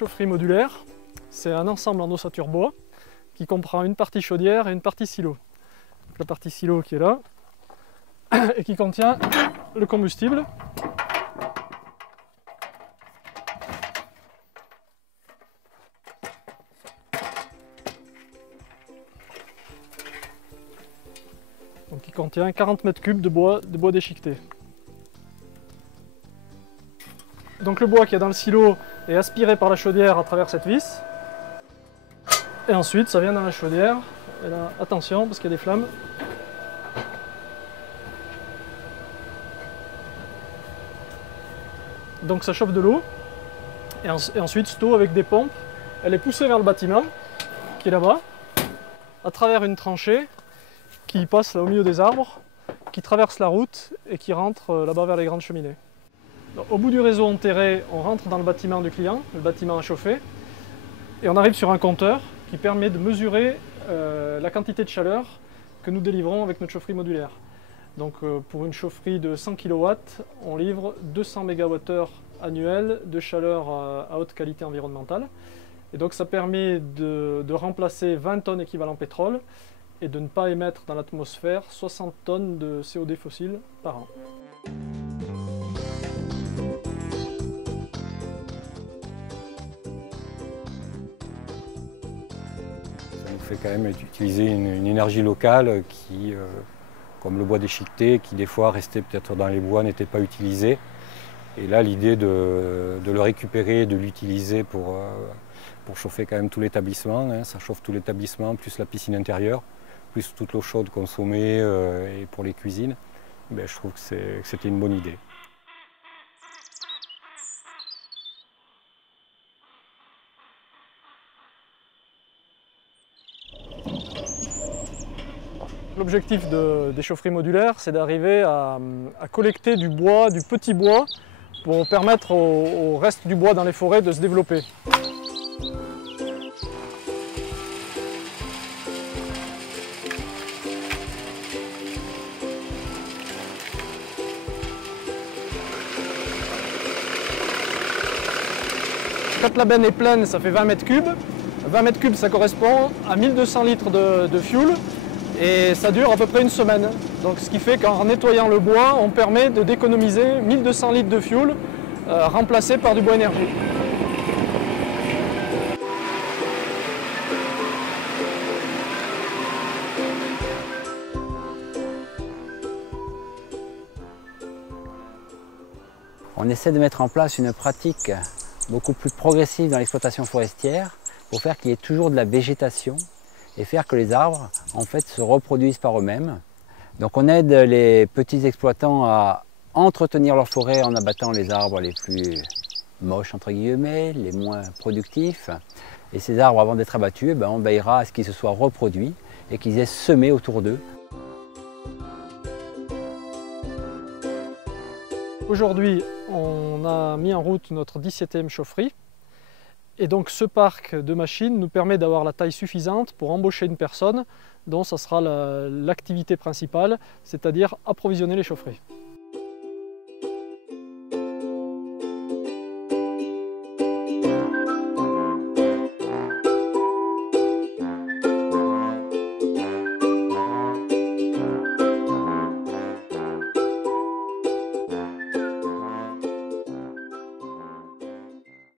chaufferie modulaire, c'est un ensemble en ossature bois qui comprend une partie chaudière et une partie silo. Donc, la partie silo qui est là et qui contient le combustible. Donc, qui contient 40 mètres cubes de bois déchiqueté. Donc le bois qui est dans le silo est aspiré par la chaudière à travers cette vis. Et ensuite ça vient dans la chaudière. Et là, attention parce qu'il y a des flammes. Donc ça chauffe de l'eau. Et ensuite cette eau avec des pompes, elle est poussée vers le bâtiment qui est là-bas, à travers une tranchée qui passe là au milieu des arbres, qui traverse la route et qui rentre là-bas vers les grandes cheminées. Donc, au bout du réseau enterré, on rentre dans le bâtiment du client, le bâtiment à chauffer, et on arrive sur un compteur qui permet de mesurer la quantité de chaleur que nous délivrons avec notre chaufferie modulaire. Donc pour une chaufferie de 100 kW, on livre 200 MWh annuels de chaleur à haute qualité environnementale. Et donc ça permet de remplacer 20 tonnes équivalent pétrole et de ne pas émettre dans l'atmosphère 60 tonnes de CO2 fossile par an. Ça nous fait quand même utiliser une énergie locale qui, comme le bois déchiqueté, qui des fois restait peut-être dans les bois, n'était pas utilisé. Et là, l'idée de le récupérer, de l'utiliser pour chauffer quand même tout l'établissement, hein, ça chauffe tout l'établissement, plus la piscine intérieure, plus toute l'eau chaude consommée et pour les cuisines, ben, je trouve que c'était une bonne idée. L'objectif des chaufferies modulaires, c'est d'arriver à collecter du bois, du petit bois, pour permettre au reste du bois dans les forêts de se développer. Quand la benne est pleine, ça fait 20 mètres cubes. 20 mètres cubes, ça correspond à 1200 litres de fuel et ça dure à peu près une semaine. Donc, ce qui fait qu'en nettoyant le bois, on permet d'économiser 1200 litres de fuel remplacé par du bois énergie. On essaie de mettre en place une pratique beaucoup plus progressive dans l'exploitation forestière pour faire qu'il y ait toujours de la végétation et faire que les arbres en fait se reproduisent par eux-mêmes. Donc on aide les petits exploitants à entretenir leur forêt en abattant les arbres les plus moches entre guillemets, les moins productifs. Et ces arbres, avant d'être abattus, on veillera à ce qu'ils se soient reproduits et qu'ils aient semé autour d'eux. Aujourd'hui, on a mis en route notre 17e chaufferie. Et donc ce parc de machines nous permet d'avoir la taille suffisante pour embaucher une personne dont ça sera l'activité principale, c'est-à-dire approvisionner les chaufferies.